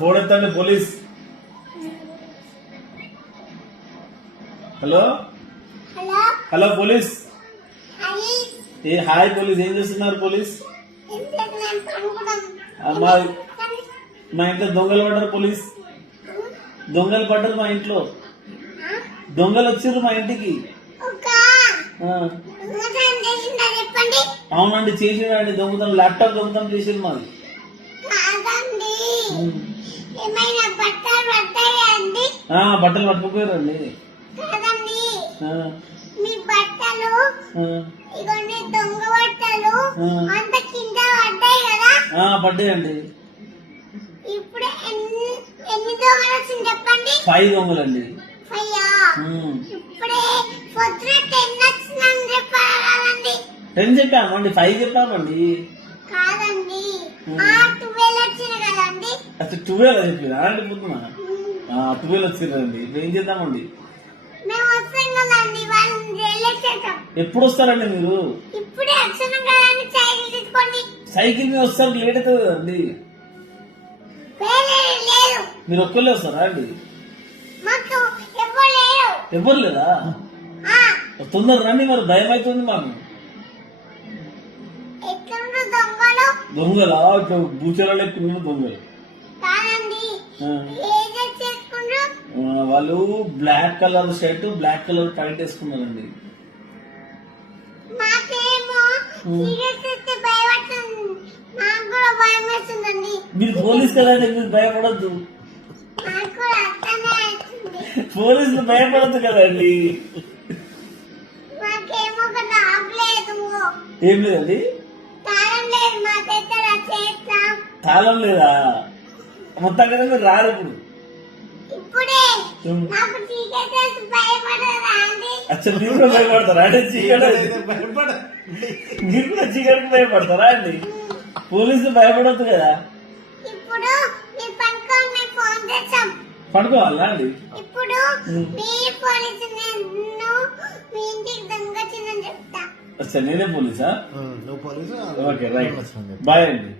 Phone ఎత్తండి police. Hello hello police. Hi police, ఏం చేస్తున్నారు పోలీస్? మా ఇంట్లో దొంగలు పడ్డారు పోలీస్. దొంగలు పడ్డారు మా ఇంట్లో. దొంగలు వచ్చారు మా ఇంటికి. అవునండి, చేసిరండి దొంగతనం. ల్యాప్టాప్ దొంగతనం చేసారు మాది. బట్టలు పట్టుకుపోయారండి. పడ్డాయండి. 5 దొంగలండి. 10 చెప్పామండి, 5 చెప్పామండి. అసలు 12 చెప్పిరా అండి? పొద్దున 12 వచ్చిరండి. ఇప్పుడు ఏం చేద్దామండి? ఎప్పుడు వస్తారండి మీరు? సైకిల్ మీద వస్తారు, లేట్ అవుతుంది కదండి. మీరు ఒక్కళ్ళే వస్తారా అండి? ఎవరు లేదా? తొందర రండి, మరి భయం అవుతుంది మాకు. దొంగలా? ఇట్లా భూచరాలు ఎక్కువ దొంగలు. వాళ్ళు black colour shirt, black colour pant వేసుకున్నారండి. మీరు పోలీస్ కదండి, మీరు భయపడద్దు. పోలీసులు భయపడద్దు కదండి. ఏం లేదండి. తాళం లేదా? మొత్తం కదా మీరు రారు ఇప్పుడు. అచ్చా, మీరు కూడా భయపడతారా అండి? మీరు కూడా చీకటికి భయపడతారా అండి? పోలీసులు భయపడద్దు కదా. పడుకోవాలా అండి? అచ్చా, నేనే పోలీసా? ఓకే రైట్, బాయ్ అండి.